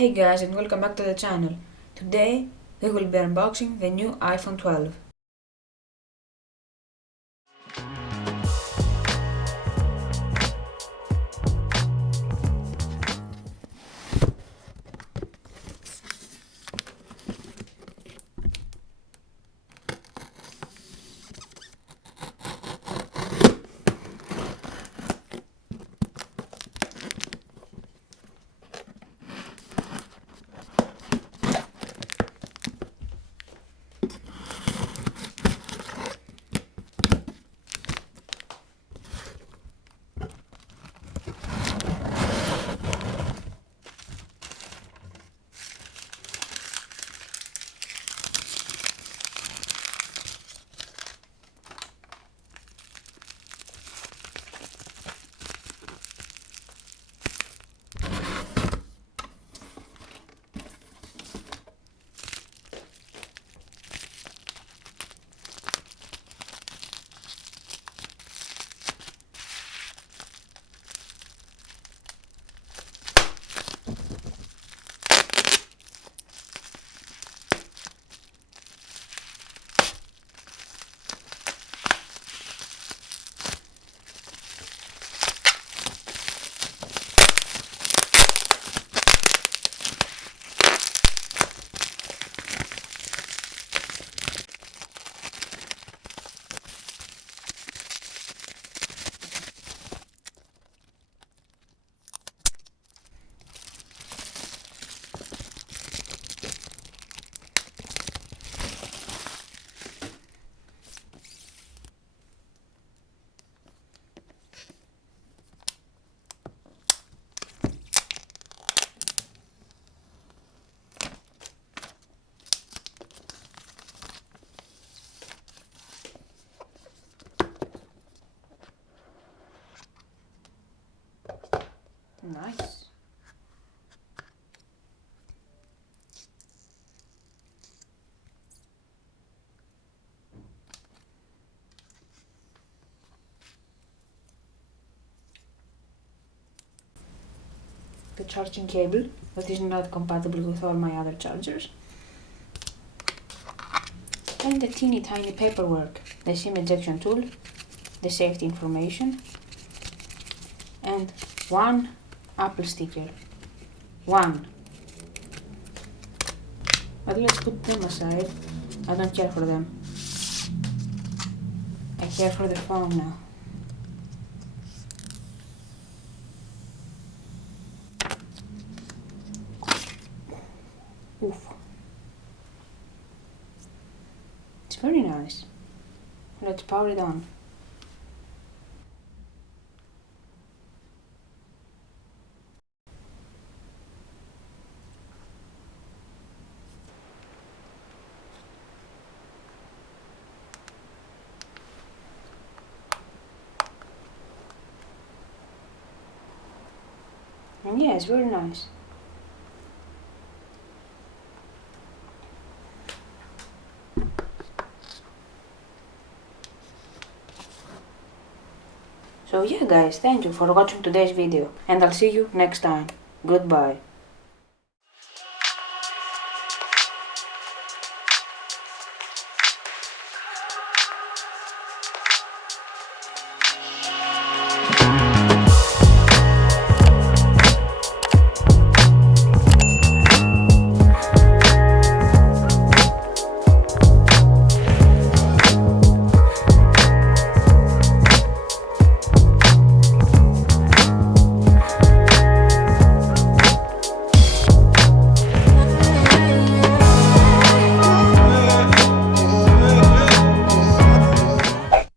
Hey guys, and welcome back to the channel. Today we will be unboxing the new iPhone 12. Nice. The charging cable that is not compatible with all my other chargers. And the teeny tiny paperwork, the SIM ejection tool, the safety information, and one Apple sticker. One. But let's put them aside. I don't care for them. I care for the phone now. Oof. It's very nice. Let's power it on. And yeah, it's very nice. So yeah guys, thank you for watching today's video, and I'll see you next time. Goodbye.